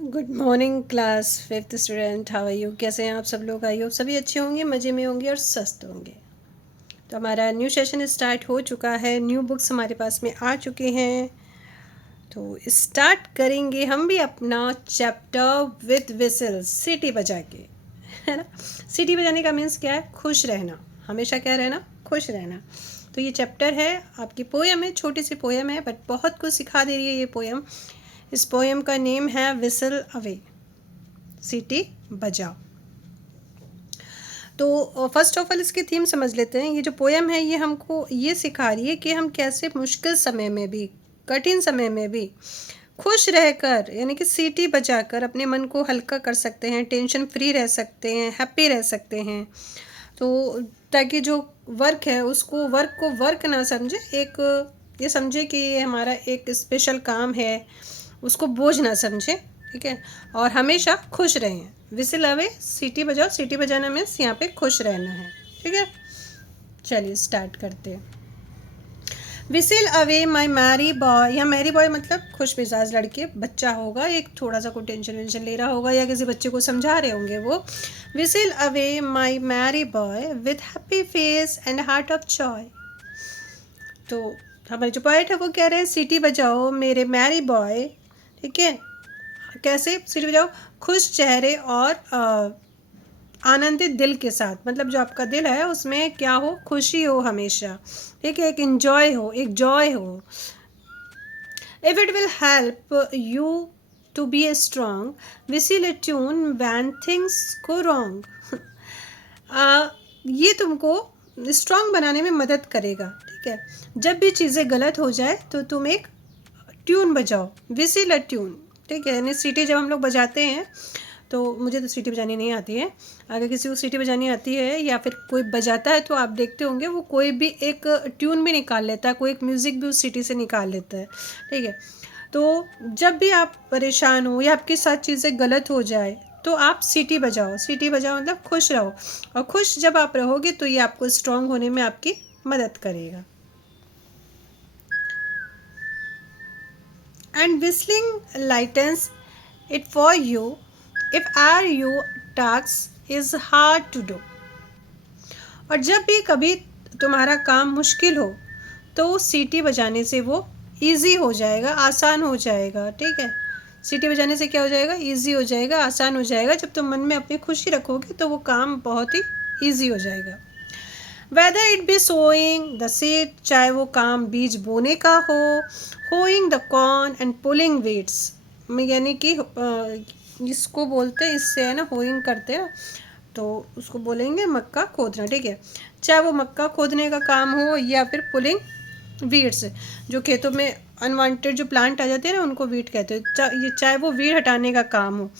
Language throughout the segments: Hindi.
Good morning class fifth student, how are you? कैसे हैं आप सब लोग? आई होप सभी अच्छे होंगे, मज़े में होंगे और स्वस्थ होंगे। तो हमारा न्यू सेशन स्टार्ट हो चुका है, न्यू बुक्स हमारे पास में आ चुके हैं। तो स्टार्ट करेंगे हम भी अपना चैप्टर विद विसल, सीटी बजा के, है ना। सीटी बजाने का मीन्स क्या है? खुश रहना, हमेशा क्या रहना? खुश रहना। तो ये चैप्टर है, आपकी पोएम है, छोटी सी पोएम है बट बहुत कुछ सिखा दे रही है ये पोएम। इस पोएम का नेम है विसल अवे, सीटी बजाओ। तो फर्स्ट ऑफ ऑल इसकी थीम समझ लेते हैं। ये जो पोएम है ये हमको ये सिखा रही है कि हम कैसे मुश्किल समय में भी, कठिन समय में भी खुश रहकर, यानी कि सीटी बजाकर अपने मन को हल्का कर सकते हैं, टेंशन फ्री रह सकते हैं, हैप्पी रह सकते हैं। तो ताकि जो वर्क है उसको वर्क को वर्क ना समझे, एक ये समझे कि ये हमारा एक स्पेशल काम है, उसको बोझ ना समझे, ठीक है। और हमेशा खुश रहें। विसिल अवे, सीटी बजाओ, सीटी बजाना मीन्स यहाँ पे खुश रहना है, ठीक है। चलिए स्टार्ट करते हैं। Whistle away my merry boy, या मैरी बॉय मतलब खुश मिजाज लड़के, बच्चा होगा, एक थोड़ा सा कोई टेंशन वेंशन ले रहा होगा या किसी बच्चे को समझा रहे होंगे वो। Whistle away my merry boy with happy face and heart of joy. तो हमारे जो पोएट है वो कह रहे हैं सीटी बजाओ मेरे मैरी बॉय, ठीक है। कैसे सीटी बजाओ? खुश चेहरे और आनंदित दिल के साथ, मतलब जो आपका दिल है उसमें क्या हो? खुशी हो हमेशा, ठीक है, एक इंजॉय हो, एक जॉय हो। If it will help you to be a strong whistle a tune when things go wrong. ये तुमको स्ट्रॉन्ग बनाने में मदद करेगा, ठीक है। जब भी चीज़ें गलत हो जाए तो तुम एक ट्यून बजाओ, विसिल अ ट्यून, ठीक है। यानी सीटी जब हम लोग बजाते हैं, तो मुझे तो सीटी बजानी नहीं आती है, अगर किसी को सीटी बजानी आती है या फिर कोई बजाता है तो आप देखते होंगे वो कोई भी एक ट्यून भी निकाल लेता है, कोई एक म्यूज़िक भी उस सीटी से निकाल लेता है, ठीक है। तो जब भी आप परेशान हो या आपके साथ चीज़ें गलत हो जाए तो आप सीटी बजाओ, सीटी बजाओ मतलब खुश रहो। और खुश जब आप रहोगे तो ये आपको स्ट्रांग होने में आपकी मदद करेगा। And whistling lightens it for you if are you task is hard to do। और जब भी कभी तुम्हारा काम मुश्किल हो तो सीटी बजाने से वो इजी हो जाएगा, आसान हो जाएगा, ठीक है। सीटी बजाने से क्या हो जाएगा? इजी हो जाएगा, आसान हो जाएगा। जब तुम मन में अपनी खुशी रखोगे तो वो काम बहुत ही इजी हो जाएगा। Whether it be sowing the seed, चाहे वो काम बीज बोने का हो, hoeing the corn and pulling weeds, यानी कि इसको बोलते हैं, इससे है ना होइंग करते हैं, तो उसको बोलेंगे मक्का खोदना, ठीक है। चाहे वो मक्का खोदने का काम हो या फिर पुलिंग वीड्स, जो खेतों में अनवांटेड जो प्लांट आ जाते हैं ना उनको वीड कहते हैं, ये चाहे वो वीड हटाने का काम हो।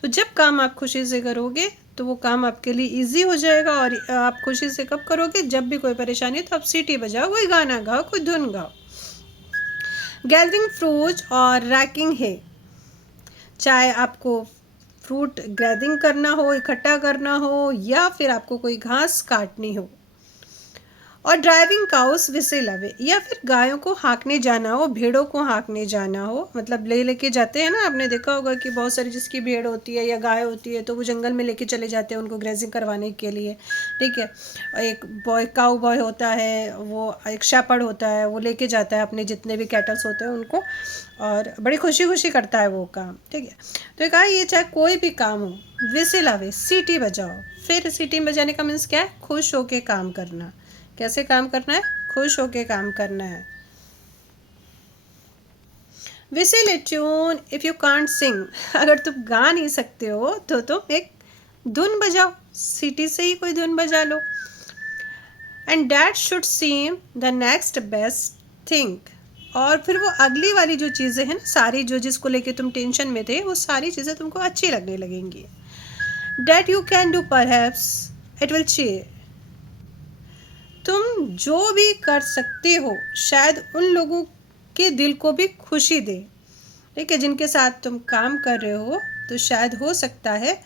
तो जब काम आप खुशी से करोगे तो वो काम आपके लिए इजी हो जाएगा। और आप खुशी से कब करोगे? जब भी कोई परेशानी हो तो आप सीटी बजाओ, कोई गाना गाओ, कोई धुन गाओ। गैदरिंग फ्रूट और रैकिंग है, चाहे आपको फ्रूट गैदरिंग करना हो, इकट्ठा करना हो, या फिर आपको कोई घास काटनी हो। और ड्राइविंग काउस विसिल अवे, या फिर गायों को हाँकने जाना हो, भेड़ों को हाँकने जाना हो, मतलब ले लेके जाते हैं ना, आपने देखा होगा कि बहुत सारी जिसकी भेड़ होती है या गाय होती है तो वो जंगल में लेके चले जाते हैं उनको ग्रेजिंग करवाने के लिए, ठीक है। और एक बॉय, काऊ बॉय होता है, वो एक शेपर्ड होता है, वो लेके जाता है अपने जितने भी कैटल्स होते हैं उनको, और बड़ी खुशी खुशी करता है वो काम, ठीक है। तो ये कहा, ये चाहे कोई भी काम हो, विसिल अवे, सीटी बजाओ। फिर सीटी बजाने का मीन्स क्या है? खुश होके काम करना। कैसे काम करना है? खुश होके काम करना है। Whistle a tune if you can't सिंग, अगर तुम गा नहीं सकते हो तो तुम एक धुन बजाओ, सीटी से ही कोई धुन बजा लो। And that should seem the next best thing, और फिर वो अगली वाली जो चीज़ें हैं ना सारी, जो जिसको लेके तुम टेंशन में थे, वो सारी चीज़ें तुमको अच्छी लगने लगेंगी। That you can do perhaps it will cheer, तुम जो भी कर सकते हो शायद उन लोगों के दिल को भी खुशी दे, ठीक है, जिनके साथ तुम काम कर रहे हो। तो शायद हो सकता है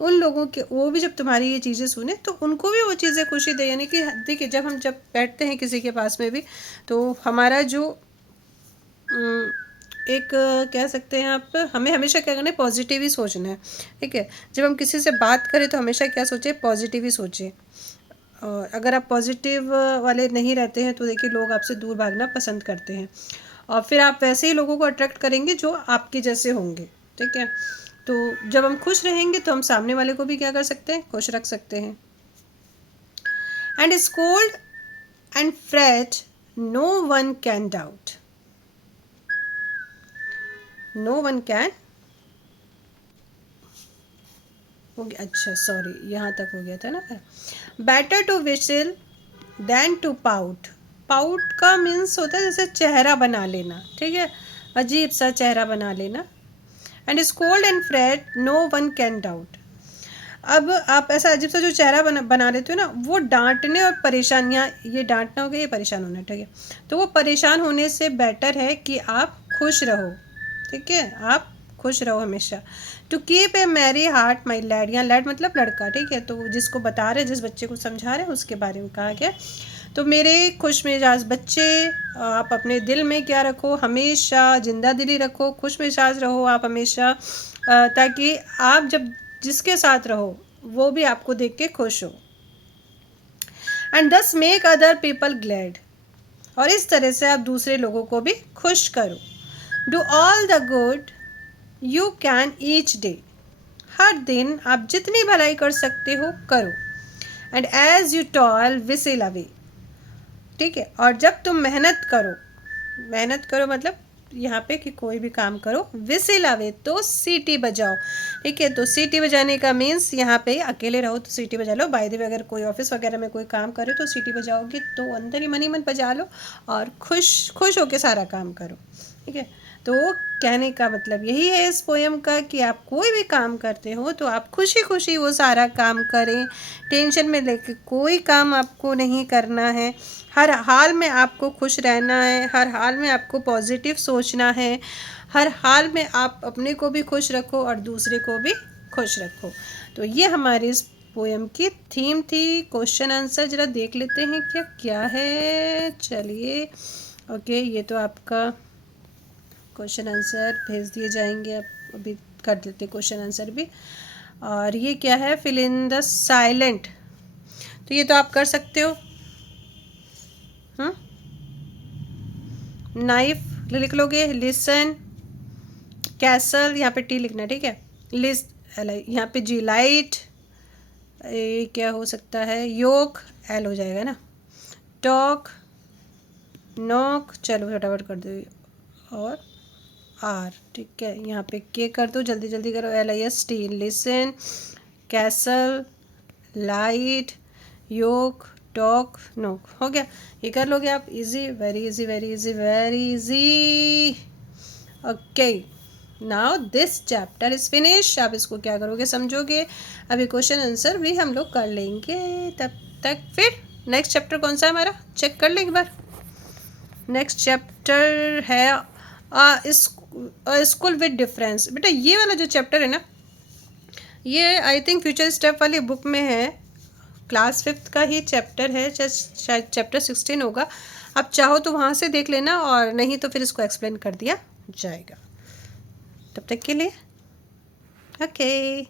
उन लोगों के, वो भी जब तुम्हारी ये चीज़ें सुने तो उनको भी वो चीज़ें खुशी दे। यानी कि देखिए, जब बैठते हैं किसी के पास में भी, तो हमारा जो एक कह सकते हैं आप, हमें हमेशा क्या करना है, पॉजिटिव ही सोचना है। ठीक है, जब हम किसी से बात करें तो हमेशा क्या सोचें, पॉजिटिव ही सोचें। और अगर आप पॉजिटिव वाले नहीं रहते हैं तो देखिए लोग आपसे दूर भागना पसंद करते हैं, और फिर आप वैसे ही लोगों को अट्रैक्ट करेंगे जो आपके जैसे होंगे। ठीक है, तो जब हम खुश रहेंगे तो हम सामने वाले को भी क्या कर सकते हैं, खुश रख सकते हैं। And scold and fret no one can doubt, no one can, हो गया, अच्छा सॉरी यहाँ तक हो गया था ना। Better to whistle than to pout, pout का मीन्स होता है जैसे चेहरा बना लेना। ठीक है, अजीब सा चेहरा बना लेना। And scold and fret no one can doubt, अब आप ऐसा अजीब सा जो चेहरा बना लेते हो ना, वो डांटने और परेशान, यहाँ ये डांटना हो गया, ये परेशान होना। ठीक है, तो वो परेशान होने से बेटर है कि आप खुश रहो। ठीक है, आप खुश रहो हमेशा। To keep a merry heart my lad, यहाँ लैड मतलब लड़का। ठीक है, तो जिसको बता रहे, जिस बच्चे को समझा रहे हैं उसके बारे में कहा गया। तो मेरे खुश मिजाज बच्चे, आप अपने दिल में क्या रखो, हमेशा जिंदा दिली रखो, खुश मिजाज रहो आप हमेशा, ताकि आप जब जिसके साथ रहो वो भी आपको देख के खुश हो। एंड दस मेक अदर पीपल ग्लैड, और इस तरह से आप दूसरे लोगों को भी खुश करो। Do all the good you can each day, हर दिन आप जितनी भलाई कर सकते हो करो। And as you toil whistle away, ठीक है, और जब तुम मेहनत करो, मेहनत करो मतलब यहाँ पे कि कोई भी काम करो, विसिल अवे तो सीटी बजाओ। ठीक है, तो सीटी बजाने का मीन्स यहाँ पे अकेले रहो तो सीटी बजा लो। बाय द वे अगर कोई ऑफिस वगैरह में कोई काम करे तो सीटी बजाओगे तो अंदर ही मन बजा लो और खुश खुश होके सारा काम करो। ठीक है, तो कहने का मतलब यही है इस पोएम का कि आप कोई भी काम करते हो तो आप खुशी खुशी वो सारा काम करें, टेंशन में लेके कोई काम आपको नहीं करना है। हर हाल में आपको खुश रहना है, हर हाल में आपको पॉजिटिव सोचना है, हर हाल में आप अपने को भी खुश रखो और दूसरे को भी खुश रखो। तो ये हमारी इस पोएम की थीम थी। क्वेश्चन आंसर ज़रा देख लेते हैं क्या क्या है। चलिए, ओके, ये तो आपका क्वेश्चन आंसर भेज दिए जाएंगे, आप अभी कर देते क्वेश्चन आंसर भी। और ये क्या है, फिल इन द साइलेंट, तो ये तो आप कर सकते हो। नाइफ लिख लोगे, लिसन, कैसल, यहाँ पे टी लिखना। ठीक है, लिस्ट, यहाँ पे जी, लाइट, ये क्या हो सकता है, योक, एल हो जाएगा ना, टॉक, नॉक, चलो फटाफट कर दो, और आर। ठीक है, यहाँ पे के कर दो, जल्दी जल्दी करो, LIST, लिसन, कैसल, लाइट, योक, टॉक, नोक, हो गया। ये कर लोगे आप, easy, very easy, very easy, very easy. Okay, now this chapter is finish. आप इसको क्या करोगे, समझोगे। अभी क्वेश्चन आंसर भी हम लोग कर लेंगे, तब तक फिर नेक्स्ट चैप्टर कौन सा है हमारा, चेक कर लें एक बार। नेक्स्ट चैप्टर है स्कूल विद डिफरेंस। बेटा ये वाला जो चैप्टर है ना, ये आई थिंक फ्यूचर स्टेप वाली बुक में है, क्लास 5th का ही चैप्टर है, शायद चैप्टर 16 होगा। आप चाहो तो वहाँ से देख लेना, और नहीं तो फिर इसको एक्सप्लेन कर दिया जाएगा। तब तक के लिए ओके।